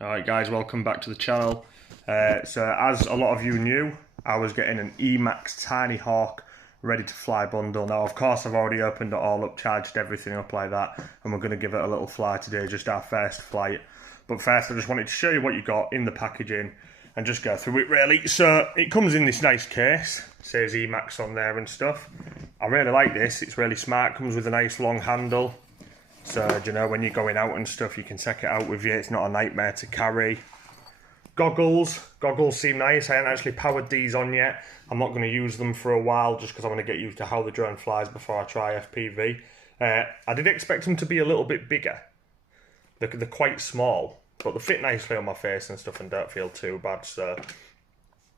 Alright guys, welcome back to the channel. So as a lot of you knew, I was getting an Emax Tinyhawk ready to fly bundle. Now of course I've already opened it all up, charged everything up like that, and we're going to give it a little fly today, just our first flight. But first I just wanted to show you what you got in the packaging and just go through it really. So it comes in this nice case, it says Emax on there and stuff. I really like this, it's really smart, comes with a nice long handle. So, you know, when you're going out and stuff, you can take it out with you. It's not a nightmare to carry. Goggles seem nice. I haven't actually powered these on yet. I'm not going to use them for a while just because I want to get used to how the drone flies before I try FPV. I did expect them to be a little bit bigger. They're quite small, but they fit nicely on my face and stuff and don't feel too bad. So,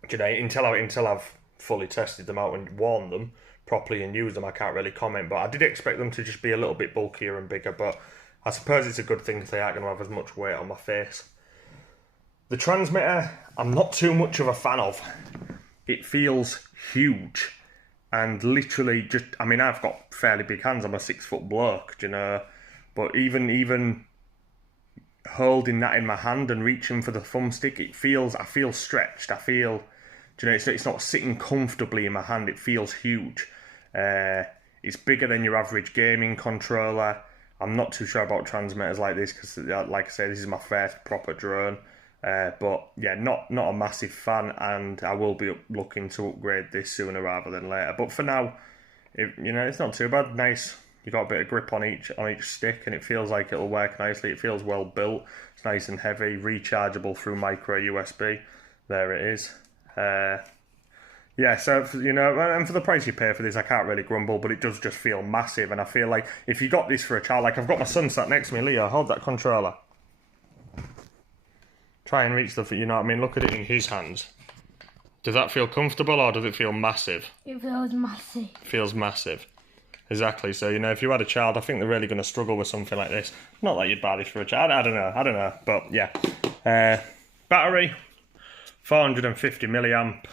you know, until I've fully tested them out and worn them properly and use them, I can't really comment, but I did expect them to just be a little bit bulkier and bigger, but I suppose it's a good thing because they aren't going to have as much weight on my face. The transmitter, I'm not too much of a fan of. It feels huge and literally just, I mean, I've got fairly big hands, I'm a 6-foot bloke, you know, but even holding that in my hand and reaching for the thumbstick, I feel stretched, you know, it's not sitting comfortably in my hand, it feels huge. It's bigger than your average gaming controller. I'm not too sure about transmitters like this because, like I say, this is my first proper drone. But yeah, not a massive fan, and I will be looking to upgrade this sooner rather than later. But for now, you know, it's not too bad. Nice, you got a bit of grip on each stick, and it feels like it'll work nicely. It feels well built. It's nice and heavy, rechargeable through micro USB. There it is. Yeah, so, you know, and for the price you pay for this, I can't really grumble, but it does just feel massive, and I feel like if you got this for a child, like I've got my son sat next to me, Leo, hold that controller. Try and reach you know what I mean, look at it in his hands. Does that feel comfortable, or does it feel massive? It feels massive. It feels massive. Exactly, so, you know, if you had a child, I think they're really going to struggle with something like this. Not that you'd buy this for a child, I don't know, but yeah. Battery, 450 milliamp.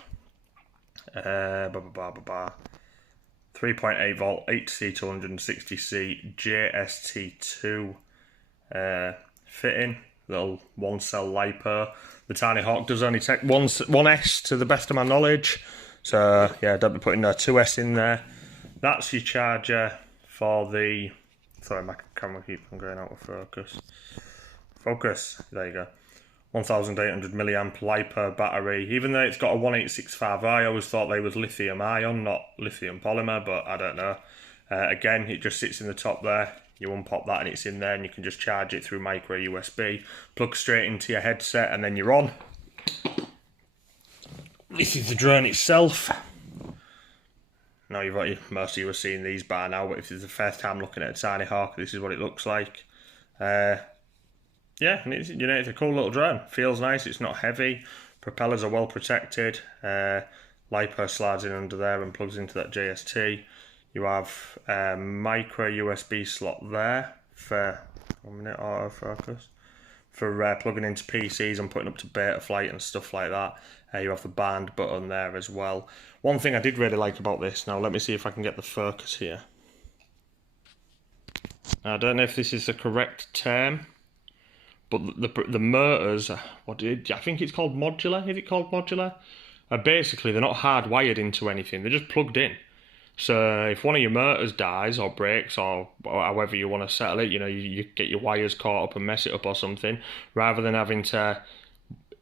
3.8 volt, 8C 260C, JST2 fitting, little 1-cell LiPo. The Tinyhawk does only take 1S to the best of my knowledge, so yeah, don't be putting a 2S in there. That's your charger for the, sorry, my camera keeps on going out of focus, there you go. 1800 milliamp LiPo battery. Even though it's got a 1865, I always thought they was lithium ion, not lithium polymer, but I don't know. Again, it just sits in the top there. You unpop that and it's in there, and you can just charge it through micro USB. Plug straight into your headset and then you're on. This is the drone itself. Now most of you have seen these by now, but if this is the first time looking at a Tinyhawk, this is what it looks like. Yeah, and it's, you know, it's a cool little drone. Feels nice, it's not heavy. Propellers are well protected. LiPo slides in under there and plugs into that JST. You have a micro USB slot there for, 1 minute, autofocus. For plugging into PCs and putting up to beta flight and stuff like that. You have the band button there as well. One thing I did really like about this, now let me see if I can get the focus here. Now, I don't know if this is the correct term, but the motors, I think it's called modular. Is it called modular? Basically, they're not hardwired into anything. They're just plugged in. So if one of your motors dies or breaks or however you want to settle it, you know, you get your wires caught up and mess it up or something, rather than having to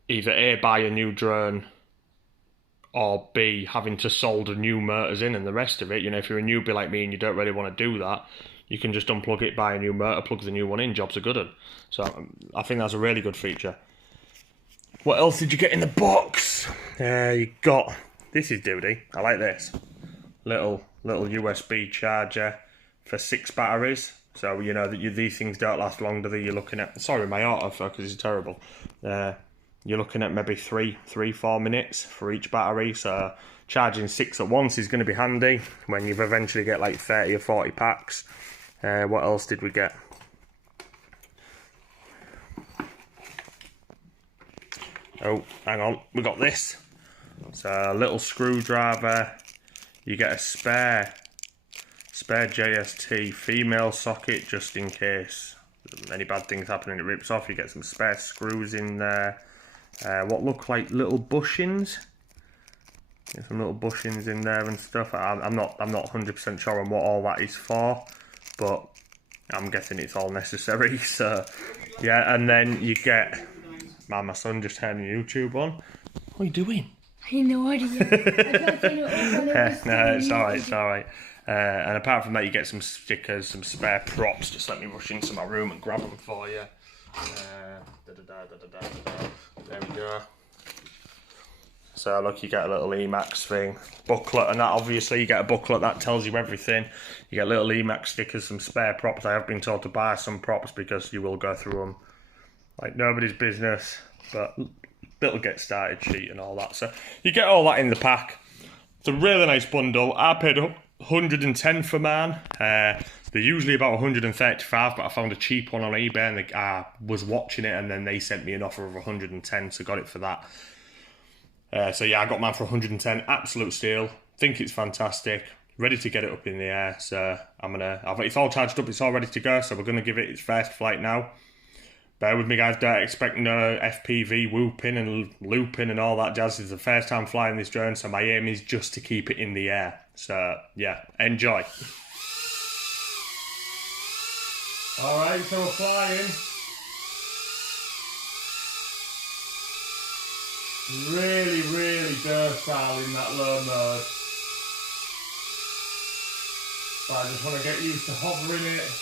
either A, buy a new drone, or B, having to solder new motors in and the rest of it. You know, if you're a newbie like me and you don't really want to do that, you can just unplug it, buy a new motor, plug the new one in, job's a good one. So I think that's a really good feature. What else did you get in the box? You got, this is duty, I like this. Little USB charger for 6 batteries. So, you know, that these things don't last long, do they? You're looking at, sorry, my autofocus is terrible. You're looking at maybe 3-4 minutes for each battery. So charging 6 at once is going to be handy when you've eventually get like 30 or 40 packs. What else did we get? Oh, hang on, we got this. So a little screwdriver. You get a spare JST female socket just in case any bad things happen and it rips off, you get some spare screws in there. What look like little bushings. There's some little bushings in there and stuff. I'm not 100% sure on what all that is for, but I'm guessing it's all necessary. So yeah, and then you get. Man, my son just turned YouTube on. What are you doing? I had no idea. No, it's alright, it's alright. And apart from that, you get some stickers, some spare props. Just let me rush into my room and grab them for you. There we go. So look, you get a little Emax thing, booklet, and that obviously you get a booklet that tells you everything. You get little Emax stickers, some spare props. I have been told to buy some props because you will go through them like nobody's business, but little get started sheet and all that. So you get all that in the pack. It's a really nice bundle. I paid 110 for mine. They're usually about 135, but I found a cheap one on eBay, and I was watching it, and then they sent me an offer of 110, so got it for that. So yeah, I got mine for 110. Absolute steal. Think it's fantastic. Ready to get it up in the air. So it's all charged up. It's all ready to go. So we're gonna give it its first flight now. Bear with me, guys. Don't expect no FPV whooping and looping and all that jazz. It's the first time flying this drone, so my aim is just to keep it in the air. So yeah, enjoy. All right, so we're flying. Really, really docile in that low mode. But I just want to get used to hovering it.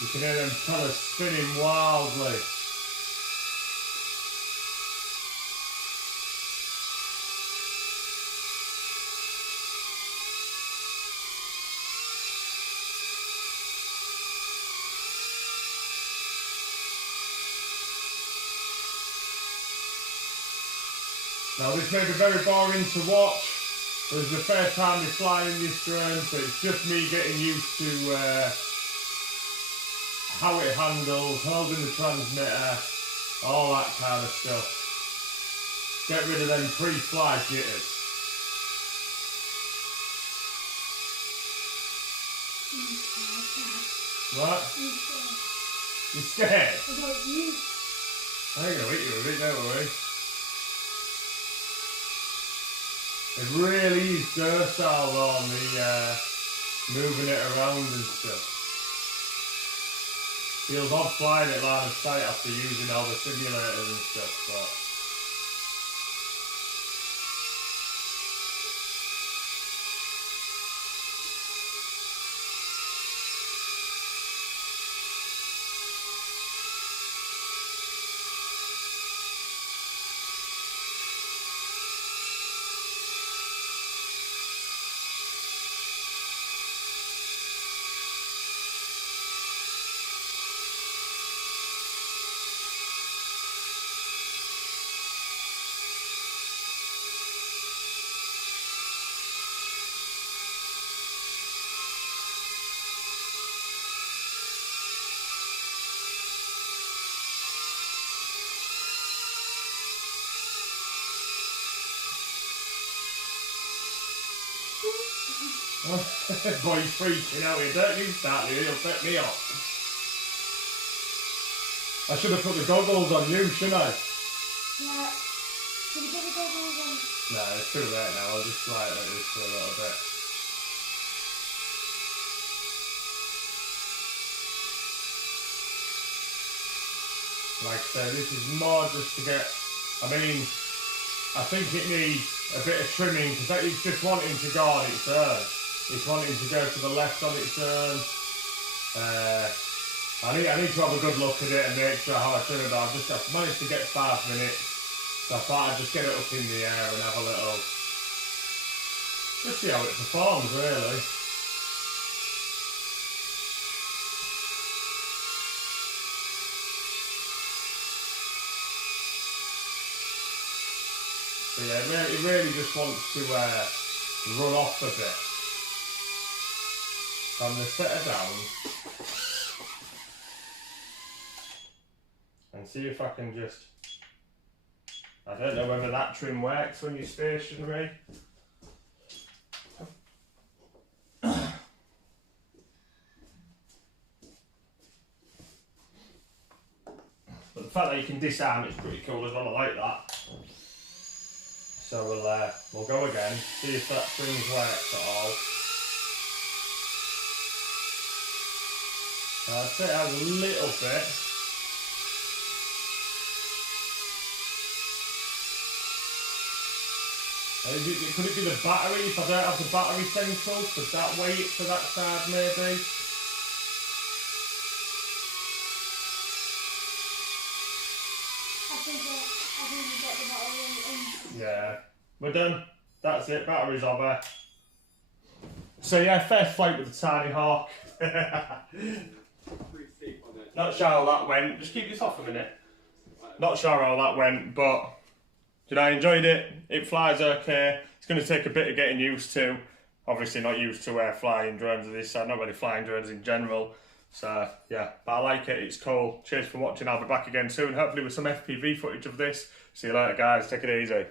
You can hear them colours spinning wildly. Now this may be very boring to watch. This is the first time we're flying this drone, so it's just me getting used to how it handles, holding the transmitter, all that kind of stuff. Get rid of them pre-flight jitters. What? You scared? I ain't gonna hit you with it, don't worry. It really is docile on the moving it around and stuff. Feels odd flying it line of sight after using all the simulators and stuff, but boy, he's freaking out here. Don't you start here, he'll set me off. I should have put the goggles on you, shouldn't I? Yeah. Should we get the goggles on? No, it's too late now. I'll just fly it like this for a little bit. Like I said, this is more just to get, I mean, I think it needs a bit of trimming because it's just wanting to go on its own. It's wanting to go to the left on its own. I need to have a good look at it and make sure how I trim it, but I've managed to get 5 minutes. So I thought I'd just get it up in the air and have a little, just see how it performs really. So yeah, it really just wants to run off a bit. So I'm going to set her down and see if I can just, I don't know whether that trim works when you're stationary. fact that you can disarm it's pretty cool as well, I like that. So we'll go again, see if that springs works at all. I'd say it has a little bit. Could it be the battery? If I don't have the battery central, could that weigh it to that side maybe? I think we get the battery in. Yeah, we're done. That's it, battery's over. So yeah, first flight with the Tinyhawk. Not sure how that went. Just keep this off a minute. Not sure how that went, but I enjoyed it. It flies okay. It's going to take a bit of getting used to. Obviously not used to flying drones of this side, not really flying drones in general. So yeah, but I like it, it's cool. Cheers for watching, I'll be back again soon, hopefully with some FPV footage of this. See you later guys, take it easy.